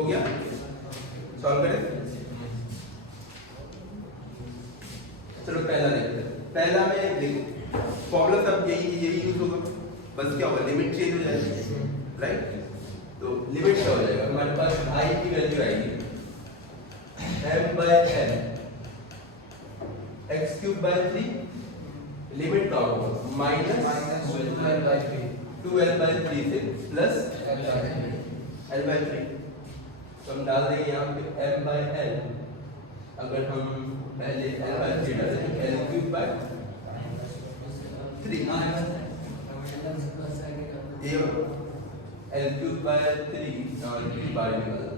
हो गया, सॉल्व करें। चलो पहला देखते हैं। पहला में देखो फॉर्मूला सब यही यूज होगा, बस क्या होगा, लिमिट चेंज हो जाएगी, राइट। तो लिमिट क्या हो जाएगा, हमारे पास आई की वैल्यू आएगी m/n x³/3, लिमिट का होगा माइनस 2l/3 से प्लस l/3। तो हम डाल देंगे यहाँ पे m/n, अगर हम पहले l/3 डालते हैं l³/3 ये l³/3 और 3 बार निकाला,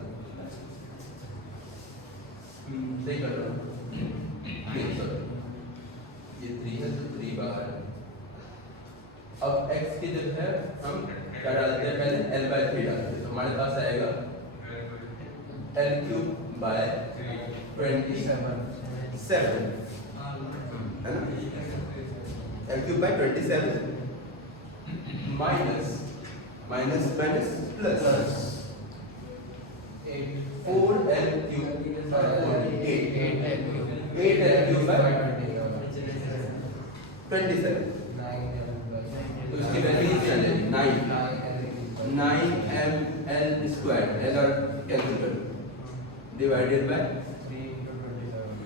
सही कर रहा हूँ, ये 3 है तो 3 बाहर। अब x की जगह है हम क्या डालते हैं, पहले l/3 डालते हैं, तो हमारे पास आएगा l³/27 है ना, l³/27 माइनस प्लस 8l³/27, तो इसकी वैल्यू क्या है 9ml², एल और कैंसिल कर divided by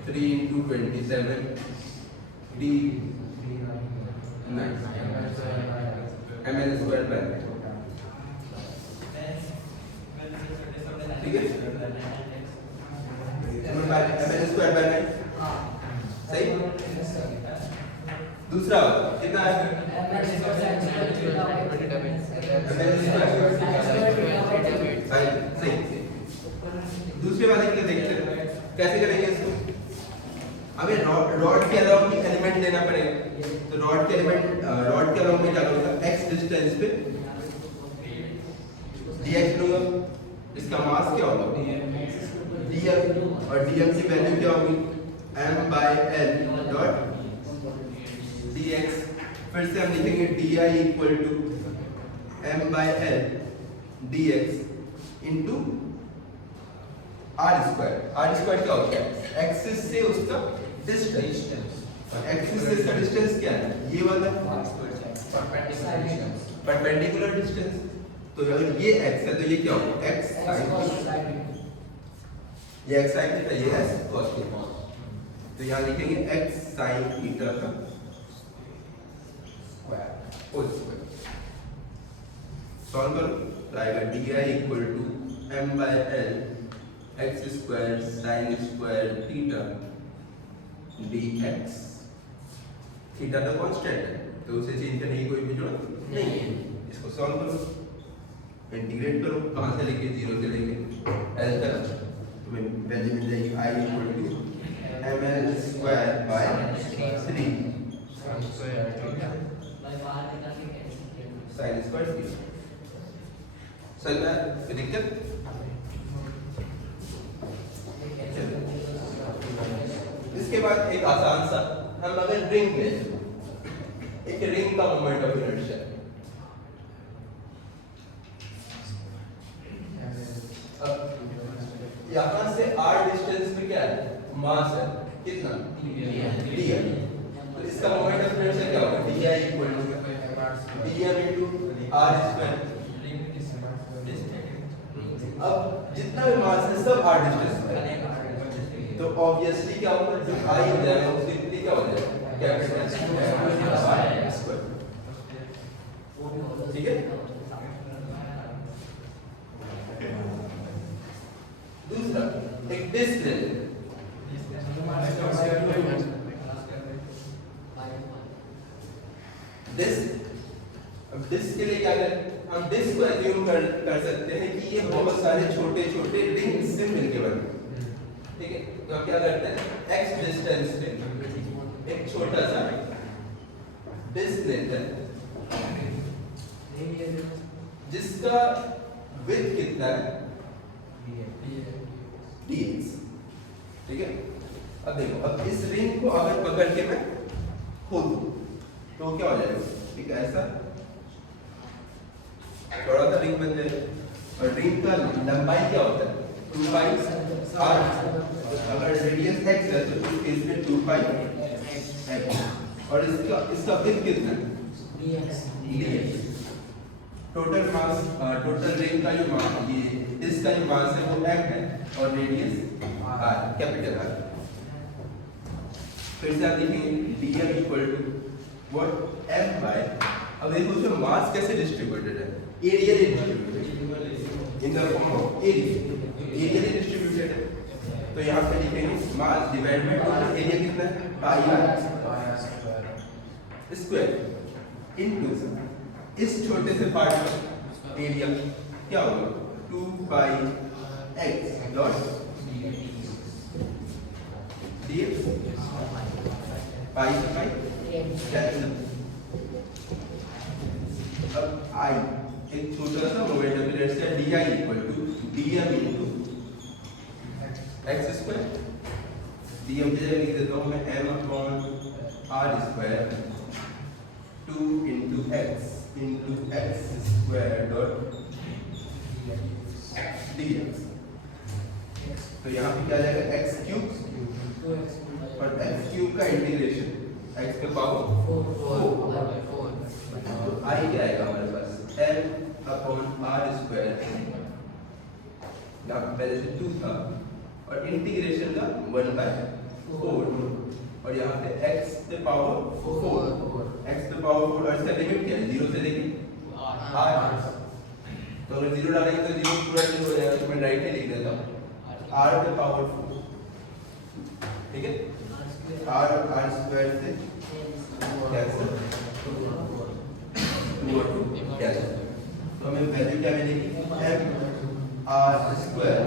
3 into 27 d 9 ml², ठीक है, ml²/9 सही। दूसरा कितना है, सही। दूसरे वाले के देखते हैं कैसे करेंगे इसको। हमें रॉड के अलावा भी एलिमेंट लेना पड़ेगा, तो रॉड के अलावा में क्या करूंगा, x डिस्टेंस पे dx लूंगा, इसका मास क्या होगा dm, और dm की वैल्यू क्या होगी m/n डॉट dx। फिर से हम लिखेंगे di equal to m/n dx into r² क्या होता है, एक्सिस से उसका डिस्टेंस, एक्सिस से इसका डिस्टेंस क्या है, ये वाला परपेंडिकुलर डिस्टेंस। तो अगर ये x है तो ये क्या होगा x sin, ये x sin थीटा, ये है cos थीटा, तो यहाँ लिखेंगे x sin थीटा का होल स्क्वायर। सॉल्व करो तो आएगा di equal to m/n x² sin² theta dx। Theta तो कांस्टेंट है तो उसे चेंज करने की कोई भी जरूरत नहीं है। इसको सॉल्व करो, इंटीग्रेट करो, कहाँ से लेके 0 से लेके l तक, तुम्हें वैल्यू मिल जाएगी i equal to ml²/3 sin² theta. समझ में आया कोई दिक्कत। इसके बाद एक आसान सा, हम अगर रिंग में एक रिंग का मोमेंट ऑफ इनर्शिया, अब यहां से r डिस्टेंस पे क्या है, मास है कितना dm, तो इसका मोमेंट ऑफ इनर्शिया क्या होगा di equal to dm into r²। अब जितना भी मास है सब r डिस्टेंस है, तो ऑब्वियसली क्या होगा, जो i हो जाएगा उसके लिए क्या हो जाएगा कैपिटल r², ठीक है। दूसरा एक डिस्क ले, डिस्क के लिए क्या करें, हम डिस्क को एज्यूम कर सकते हैं कि ये बहुत सारे छोटे छोटे रिंग्स से मिलके बने, ठीक है। तो हम क्या करते हैं, x डिस्टेंस पे एक छोटा सा डिस्क लेते हैं जिसका विड्थ कितना है dx, ठीक है। अब देखो, अब इस रिंग को अगर पकड़ के मैं खोल दूं तो क्या हो जाएगा, ठीक है, ऐसा थोड़ा सा रिंग बन जाएगा। और रिंग का लंबाई क्या होता है, 2 पाई r, अगर रेडियस x है तो इस केस में 2 पाई x, और इसका विड्थ कितना है dx। Total mass, total ring का जो मास, ये इसका जो मास है वो m है और रेडियस r, कैपिटल R। फिर से आप देखेंगे dm equal to what m by, अब देखो उसमें मास कैसे डिस्ट्रीब्यूटेड है, areally distributed in the form of areally distributed है। तो यहाँ पे लिखेंगे mass divide by total area कितना है पाई r स्क्वायर इनटू इस छोटे से पार्ट का एरिया क्या होगा 2 pi x dot dx, pi से पाई कैंसिल। अब I एक छोटा सा moment of inertia di equal to dm into x square, dm की जगह लिख देता हूँ मैं m upon r square 2 into x square dot dx। तो यहाँ पे क्या जाएगा x क्यूब और x क्यूब का इंटीग्रेशन x के पावर 4, तो I क्या आएगा हमारे पास m अपॉन r स्क्वायर, यहाँ पहले से 2 था और इंटीग्रेशन का 1/4, और यहाँ पे x के पावर 4 और इसका लिमिट क्या है 0 से लेके r। तो अगर 0 डालेंगे तो 0 पूरा 0 हो जाएगा, तो मैं राइट में लिख देता हूँ r के पावर 4, ठीक है। r स्क्वायर से कैंसिल, 2 और 2 कैंसिल, तो हमें वैल्यू क्या मिलेगी m r स्क्वायर।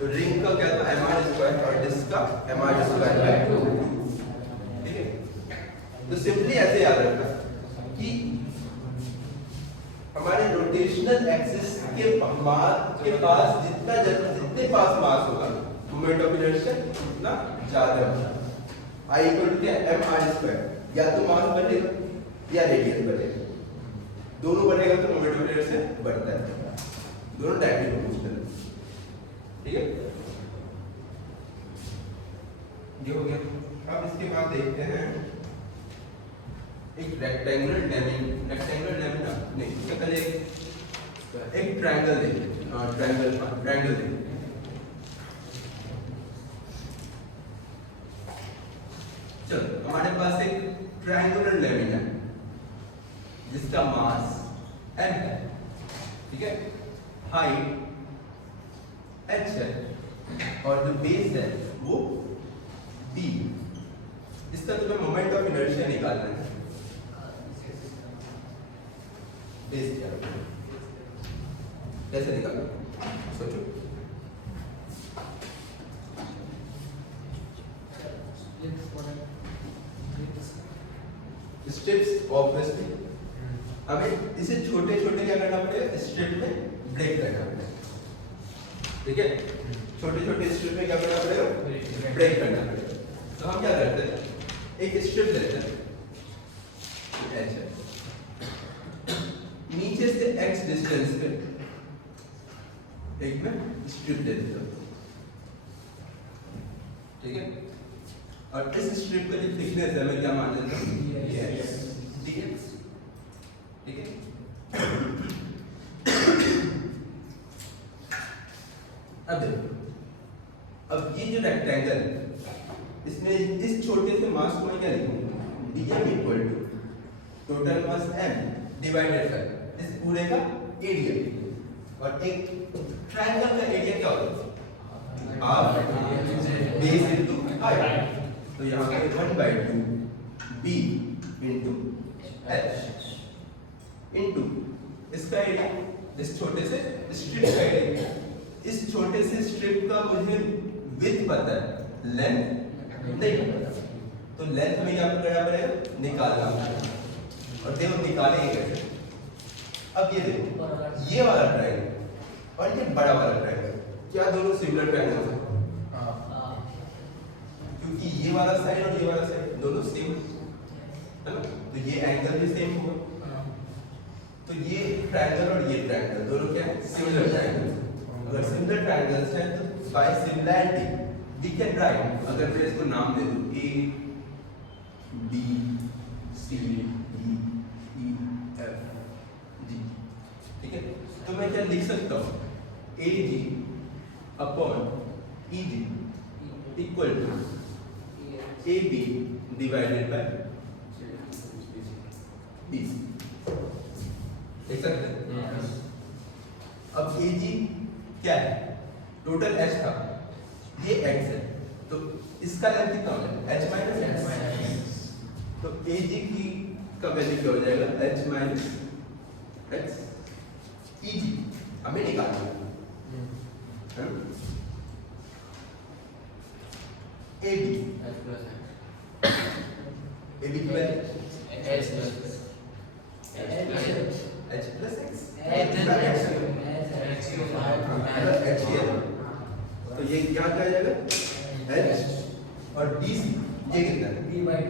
तो रिंग का क्या था m r स्क्वायर और डिस्क का m r स्क्वायर बाय 2, ठीक है। तो सिंपली ऐसे याद रखना कि हमारे रोटेशनल एक्सिस के पास जितने पास मास होगा मोमेंट ऑफ इनर्शिया उतना ज्यादा होगा। I इक्वल टू क्या m r स्क्वायर, या तो मास बढ़ेगा या रेडियस बढ़ेगा, दोनों बढ़ेगा तो मोमेंट ऑफ इनर्शिया बढ़ता है, दोनों डायरेक्टली प्रोपोर्शनल है, ठीक है। ये हो गया। अब इसके बाद देखते हैं एक रेक्टेंगुलर लैमिना नहीं, इसके पहले एक ट्रायंगल देखते हैं, ट्रायंगल देखते हैं। चलो हमारे पास एक ट्रायंगुलर लैमिना है जिसका मास m है, ठीक है, हाइट h है और जो बेस है वो b। इसका तुम्हें मोमेंट ऑफ इनर्शिया निकालना है, बेस क्या है, कैसे निकालो सोचो। स्ट्रिप्स ऑब्वियसली हमें इसे छोटे छोटे क्या करना पड़ेगा, स्ट्रिप में ब्रेक करना पड़ेगा, ठीक है। छोटे छोटे स्ट्रिप में क्या करना पड़ेगा, ब्रेक करना पड़ेगा। तो हम क्या करते हैं, एक स्ट्रिप लेते हैं h, नीचे से x डिस्टेंस पे एक में स्ट्रिप दे देता हूं, ठीक है। और इस स्ट्रिप का जो थिकनेस है मैं क्या मान लेता हूं dx, ठीक है। अब ये जो रेक्टेंगल इसमें इस छोटे से मास को मैं क्या लिखूंगा dm equal to total mass m divided by इस पूरे का एरिया, और एक ट्रायंगल का एरिया क्या होता है r बेस इनटू हाइट। तो यहाँ पे 1/2 b इनटू h इनटू इसका एरिया, इस छोटे से स्ट्रिप का एरिया। इस छोटे से स्ट्रिप का मुझे विड्थ पता है, लेंथ नहीं पता, तो लेंथ में यहाँ पे क्या पड़ेगा निकालना, और देखो निकालेंगे कैसे। अब ये देखो ये वाला ट्रायंगल और ये बड़ा वाला ट्रायंगल, क्या दोनों सिमिलर ट्रायंगल हैं? क्योंकि ये वाला साइड और ये वाला साइड दोनों सेम है ना, तो ये एंगल भी सेम होगा। तो ये ट्रायंगल और ये ट्रायंगल दोनों क्या है सिमिलर ट्रायंगल। अगर सिमिलर ट्रायंगल्स हैं तो by similarity we can write, अगर मैं इसको नाम दे दूं A B C D E F G, ठीक है, तो मैं क्या लिख सकता हूँ A G upon E G equal to A B divided by B, देख सकते हैं। अब ए जी क्या है, टोटल एच था, ये एक्स है, तो इसका लेंथ कितना हो जाएगा एच माइनस एक्स, तो ए जी की का वैल्यू क्या हो जाएगा एच माइनस एक्स, ई जी हमें निकालना है ए बी की वैल्यू एच प्लस एक्स, तो ये क्या क्या आ जाएगा एच और डी सी, ये कितना है बी बाय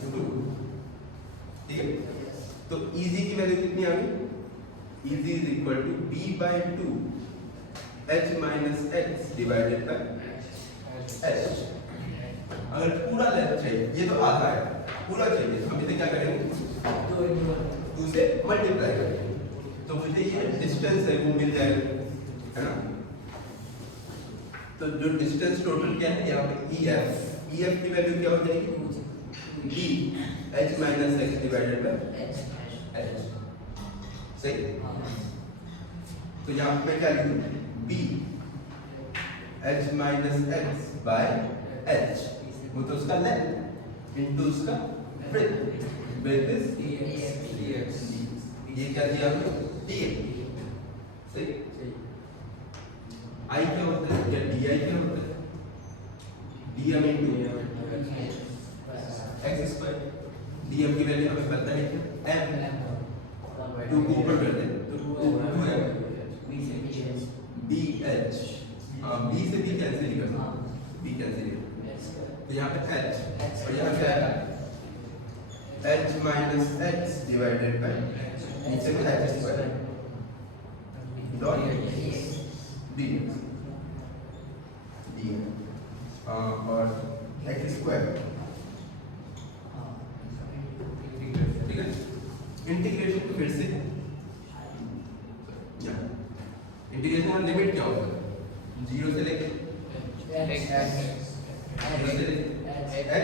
टू, ठीक है। तो इजी की वैल्यू कितनी आ गई, EG is equal to B by two H minus X divided by H. अगर पूरा लेंथ चाहिए, ये तो आधा है, पूरा चाहिए तो हम इसे क्या करेंगे 2 से मल्टीप्लाई करेंगे, तो मुझे ये डिस्टेंस है वो मिल जाएगा, है ना। तो जो डिस्टेंस टोटल क्या है यहाँ पे ई एफ की वैल्यू क्या हो जाएगी D H minus X divided by H, सही। तो यहाँ पे मैं क्या लिखूं B H minus X by H, वो तो उसका लेंथ इनटू उसका ब्रेथ, ब्रेथ इज dx, ये क्या दिया हमने dx, सही। आई क्या होता है या di क्या होता है, dm into x square, dm की वैल्यू हमें पता नहीं है m, 2 को ऊपर कर दें तो 2m dh, b से b कैंसिल कर सकते, b कैंसिल, तो यहाँ पे h और यहाँ क्या है h minus x divided bye नीचे में h स्क्वायर डॉट dx और x स्क्वायर, ठीक है। इंटीग्रेशन फिर से इंटीग्रेशन का लिमिट क्या होगा 0 से लेके h,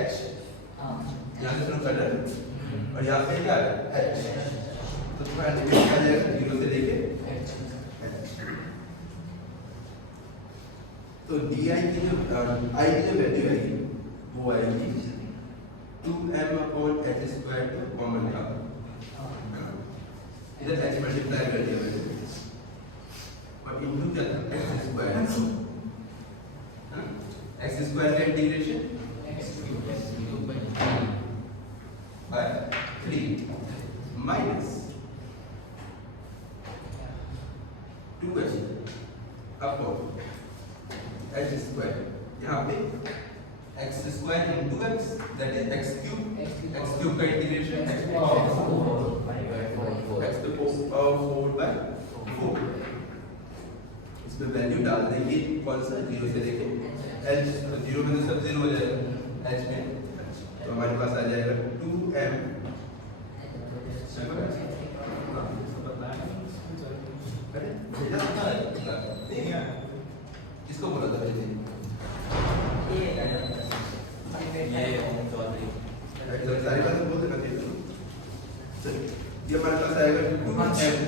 यहाँ से शुरू कर रहे हैं और यहाँ पे क्या है h, तो तुम्हारा लिमिट क्या जाएगा 0 से लेके h। तो di की जो i की जो वैल्यू आएगी वो आएगी 2m अपॉन h स्क्वायर तो कॉमन का, इधर h मल्टीप्लाई कर दिया मैंने और इनटू क्या था x स्क्वायर, x स्क्वायर का integration by 3 minus 2h upon h square, यहाँ पे x square into x that is x cube का integration x to the power 4 by 4, इसमें वैल्यू डाल देंगे कौन सा 0 से लेके h, तो 0 में तो सब 0 हो जाएगा h में, तो हमारे पास आ जाएगा 2m किसको बोला था ये सारी बातें बोलते ना, ये हमारे पास आएगा 2m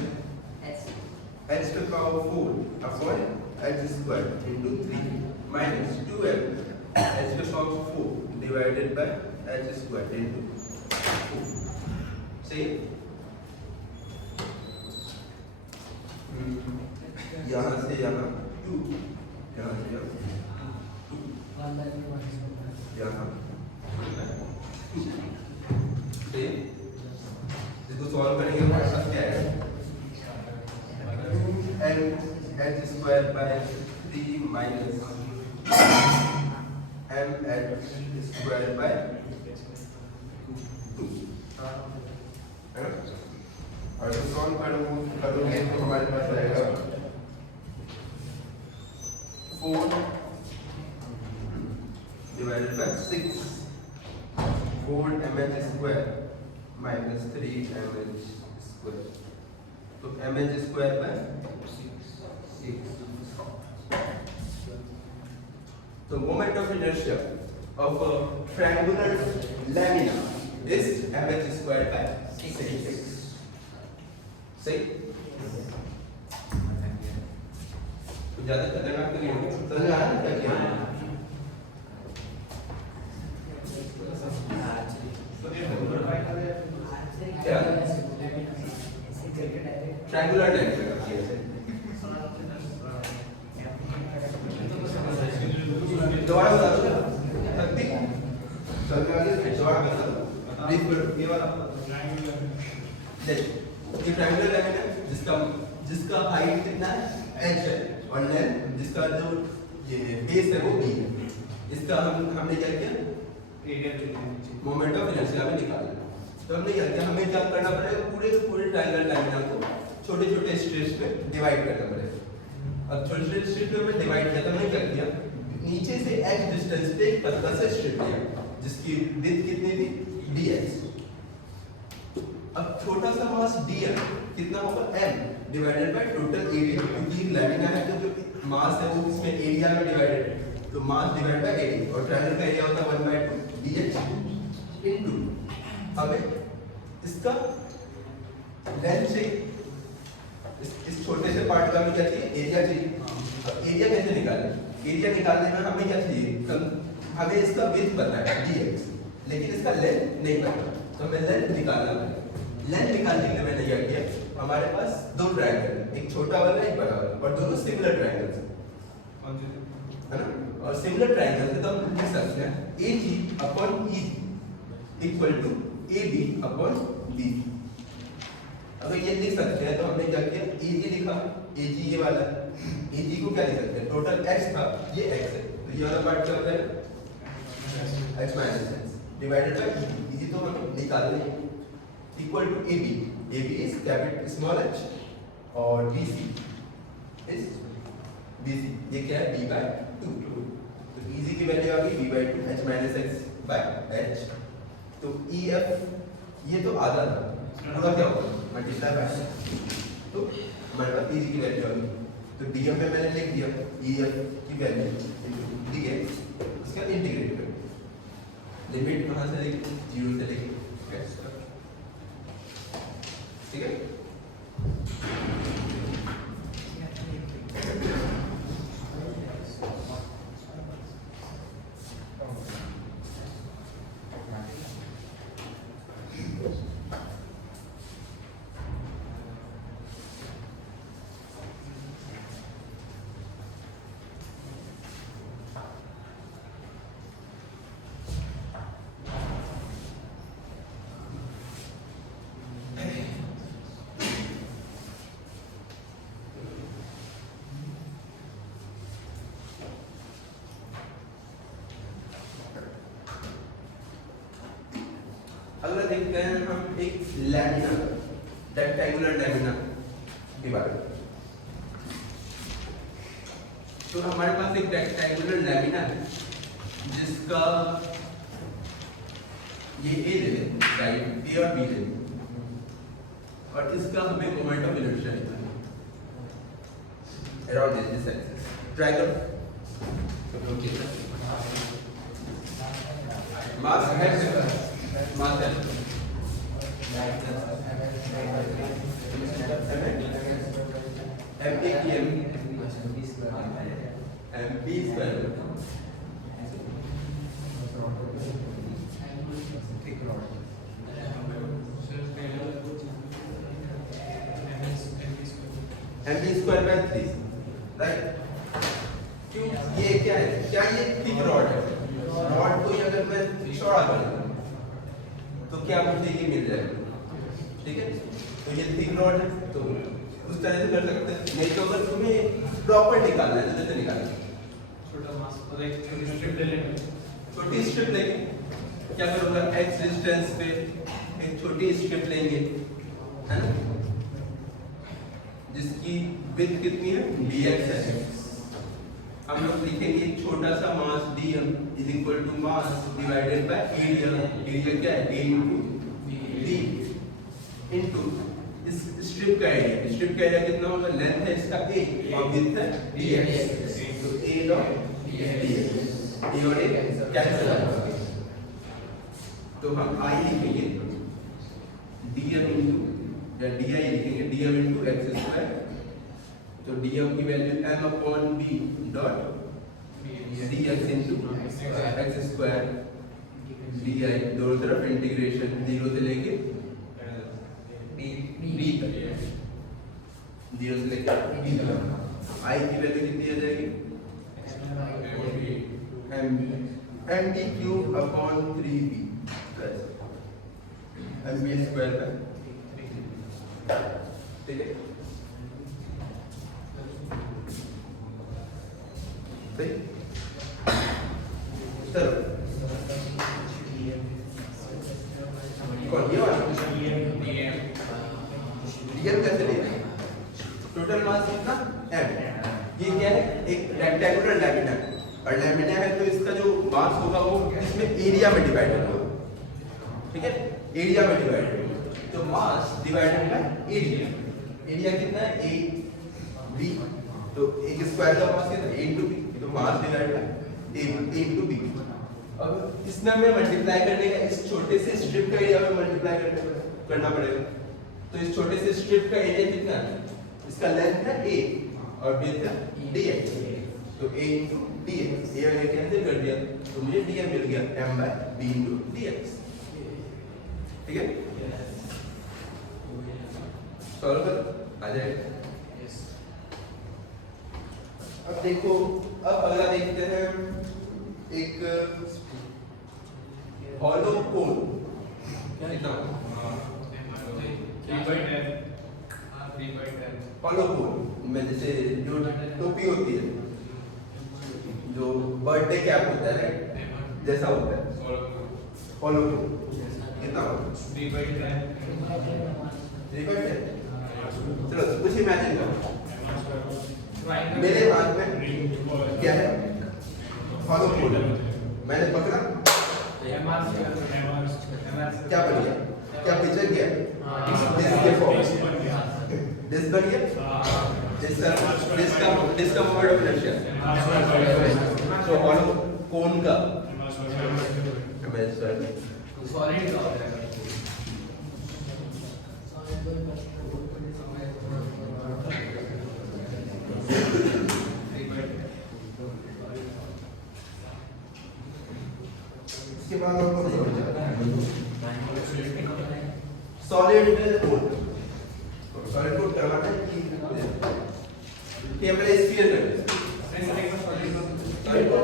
h to the power 4 upon h square into 3 minus 2m h to the power 4 divided by h square into 4, सही। यहाँ से यहाँ 2, यहाँ से यहाँ 2, यहाँ 2, सही। इसको सॉल्व करेंगे हमारे पास क्या है m h square by 3 minus m h square by 2, count करोगे तो हमारे पास आएगा 4 divided by 6 4 mh square minus 3 mh square तो mh square by 6 so moment of inertia of a triangular lamina is mh square by 6 सही तो ज्यादा खतरनाक तो नहीं होगा समझ आ रहा है क्या क्या क्या ट्रायंगुलर डायमीटर दोबारा बता दो शक्ति चलने वाली दोबारा बता दो प्लीज ये वाला ये ट्रायंगुलर डायमीटर जिसका हाइट कितना है h है और लेंथ जिसका जो ये बेस है वो b है इसका हमने क्या किया मोमेंट ऑफ इनर्शिया में निकाला तो हमने क्या किया हमें क्या करना पड़ेगा पूरे ट्रायंगुलर डायमीटर को छोटे स्ट्रेच में डिवाइड करना पड़ेगा अब छोटे स्ट्रेच में हमने डिवाइड किया तो हमने क्या किया नीचे से h डिस्टेंस पे एक पतला सा स्ट्रिप लिया जिसकी विड्थ कितनी थी dx अब छोटा सा मास dm कितना होगा m divided bye total area क्योंकि लैमिना है तो जो मास है वो इसमें एरिया में डिवाइडेड है तो मास डिवाइड बाय एरिया और ट्रायंगल का एरिया होता है 1/2 dx इनटू हमें इसका लेंथ से इस छोटे से पार्ट का हमें क्या चाहिए एरिया चाहिए अब एरिया कैसे निकालें एरिया निकालने में हमें क्या चाहिए हमें इसका विड्थ पता है dx लेकिन इसका लेंथ नहीं पता तो हमें लेंथ निकालना पड़ेगा लेंथ निकालने के लिए मैंने क्या किया हमारे पास दो ट्रायंगल एक छोटा वाला एक बड़ा वाला और दोनों सिमिलर ट्रायंगल्स है ना और सिमिलर ट्रायंगल से तो हम लिख सकते हैं AG upon EG equal to AB upon BC अगर ये लिख सकते हैं तो हमने क्या किया AG लिखा AG ये वाला AG को क्या लिख सकते हैं टोटल x था ये x है तो ये वाला पार्ट क्या होता है x minus x divided by EG तो हमें निकालना है equal to AB AB is capital small h और BC is BC ये क्या है b by 2 तो EG की वैल्यू आ गई b by 2 h minus x by h तो EF ये तो आधा था पूरा क्या होगा मल्टीप्लाई बाय तो हमारे पास EG की वैल्यू आ गई तो DM में मैंने लिख दिया EF की वैल्यू dx उसका इंटीग्रेट कर लिमिट कहां से लेके 0 से लेके x तक ठीक है अगला देखते हैं हम एक लैमिना रेक्टेंगुलर लैमिना के बारे में तो हमारे पास एक रेक्टेंगुलर लैमिना है जिसका ये ए ले लें राइट बी और बी ले लें और इसका हमें मोमेंट ऑफ इनर्शिया निकालना है around this axis triangle okay mass है मास है MP square MP square by 3 right क्यों ये क्या है क्या ये थिक रॉड है रॉड को अगर मैं चौड़ा कर दूं तो क्या मुझे ये मिल जाएगा ठीक है तो ये थिक रॉड है तो उस तरह से कर सकते हैं नहीं तो अगर तुम्हें प्रॉपर निकालना है तो जैसे निकालना छोटा मास और एक छोटी स्ट्रिप ले लेंगे छोटी स्ट्रिप लेंगे क्या करूंगा x डिस्टेंस पे एक छोटी स्ट्रिप लेंगे है ना जिसकी विड्थ कितनी है dx है। हम लोग लिखेंगे एक छोटा सा mass dm is equal to mass divided by area. Area क्या है a into d into इस स्ट्रिप का एरिया। स्ट्रिप का एरिया कितना होगा, लेंथ है इसका a और विड्थ है dx, तो a डॉट dx, a और a कैंसिल हो जाएगा। तो हम i लिखेंगे dm into या di लिखेंगे dm into x स्क्वायर। तो dm की value m upon b dot dx into x square di, दोनों तरफ इंटीग्रेशन 0 से लेके b तक, 0 से लेके b तक। i की वैल्यू कितनी आ जाएगी md cube upon 3b mb square का, ठीक है सही। चलो कौन ये वाला dm कैसे लिखा, टोटल मास कितना m। ये क्या है, एक रेक्टेंगुलर लैमिना है, और लैमिना है तो इसका जो मास होगा वो इसमें एरिया में डिवाइडेड होगा, ठीक है एरिया में डिवाइडेड होगा। तो मास डिवाइडेड बाय एरिया, एरिया कितना है a b, तो एक स्क्वायर का मास कितना a into b, तो मास divided bye a into b। अब इसमें हमें मल्टीप्लाई करने का, इस छोटे से स्ट्रिप का एरिया में मल्टीप्लाई करना पड़ेगा। तो इस छोटे से स्ट्रिप का एरिया कितना है, इसका लेंथ है a और विड्थ है dx, तो a into dx, a मैंने कैंसिल कर दिया तो मुझे dm मिल गया m by b into dx, ठीक है सॉल्व कर आ जाएगा। अब देखो, अब अगला देखते हैं एक हॉलो कोन, कितना हॉलो कोन में जैसे जो टोपी होती है, जो बर्थडे कैप होता है जैसा होता है हॉलो कोन, कितना होगा 3/10। चलो कुछ इमेजिन करो, मेरे हाथ में क्या है हॉलो कोन, मैंने पकड़ा क्या बन गया, क्या पिक्चर गया डिस्क बन गया, डिस्क का मोमेंट ऑफ इनर्शिया। तो हॉलो कोन का सॉलिड का होता है इसके बाद सॉलिड कोड, सॉलिड कोड करवाना है कि हमें स्फीयर करना है, सॉलिड कोड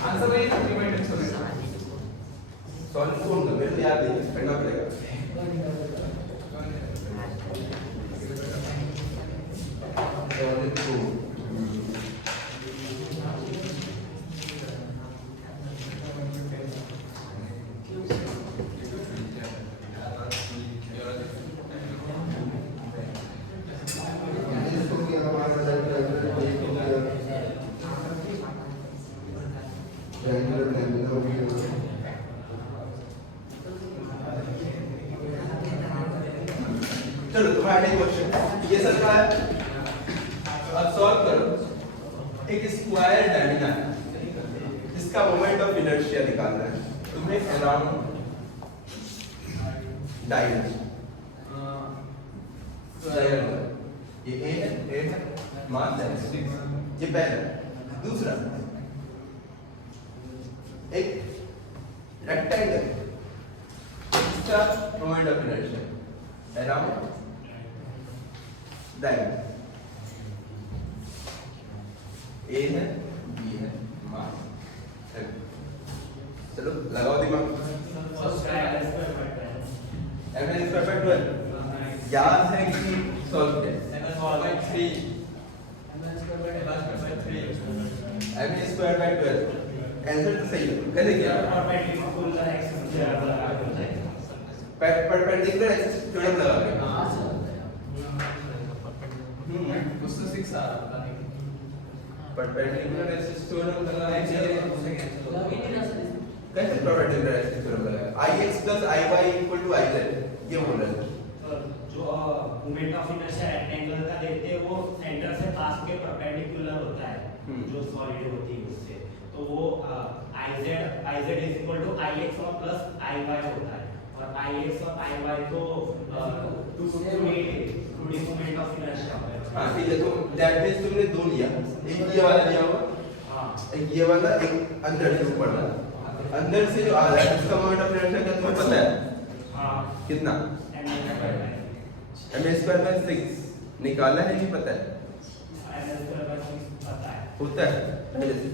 आंसर वही है, रिमाइंडर सॉलिड कोड का मेरे को याद नहीं करना पड़ेगा। सॉलिड कोड चलो तुम्हारा क्वेश्चन ये सब का अब सॉल्व करो। एक स्क्वायर डायमीना इसका मोमेंट ऑफ इनर्शिया निकालना है तुम्हें अराउंड डायमीटर, ये ए है मास है, ये पहला। दूसरा एक रेक्टेंगल, इसका moment of inertia around diameter, A है बी है मास है। चलो लगाओ दिमाग, mn स्क्वायर बाय 12 याद है कि सॉल्व किया mn स्क्वायर बाय 12 आंसर तो सही है, कैसे किया परपेंडिकुलर एक्सिस थ्योरम लगा के उससे 6 आ रहा पता नहीं परपेंडिकुलर एक्सिस थ्योरम लगाना चाहिए उससे कैंसिल हो गया कैसे परपेंडिकुलर एक्सिस थ्योरम लगाया ix plus iy equal to iz ये बोल रहे थे जो मोमेंट ऑफ इनर्शिया रेक्टेंगल का देखते हैं वो सेंटर से पास के परपेंडिकुलर होता है जो सॉलिड होती है उससे तो वो iz is equal to ix और प्लस iy होता है और ix और iy तो two D moment of inertia है हां ठीक है तो दैट मींस तुमने दो लिया एक ये वाला लिया होगा हां एक ये वाला एक अंदर से ऊपर वाला अंदर से जो आ रहा है उसका मोमेंट ऑफ इनर्शिया क्या तुम्हें पता है हां कितना m स्क्वायर बाय 6 निकाला है नहीं पता है पता है होता है पहले से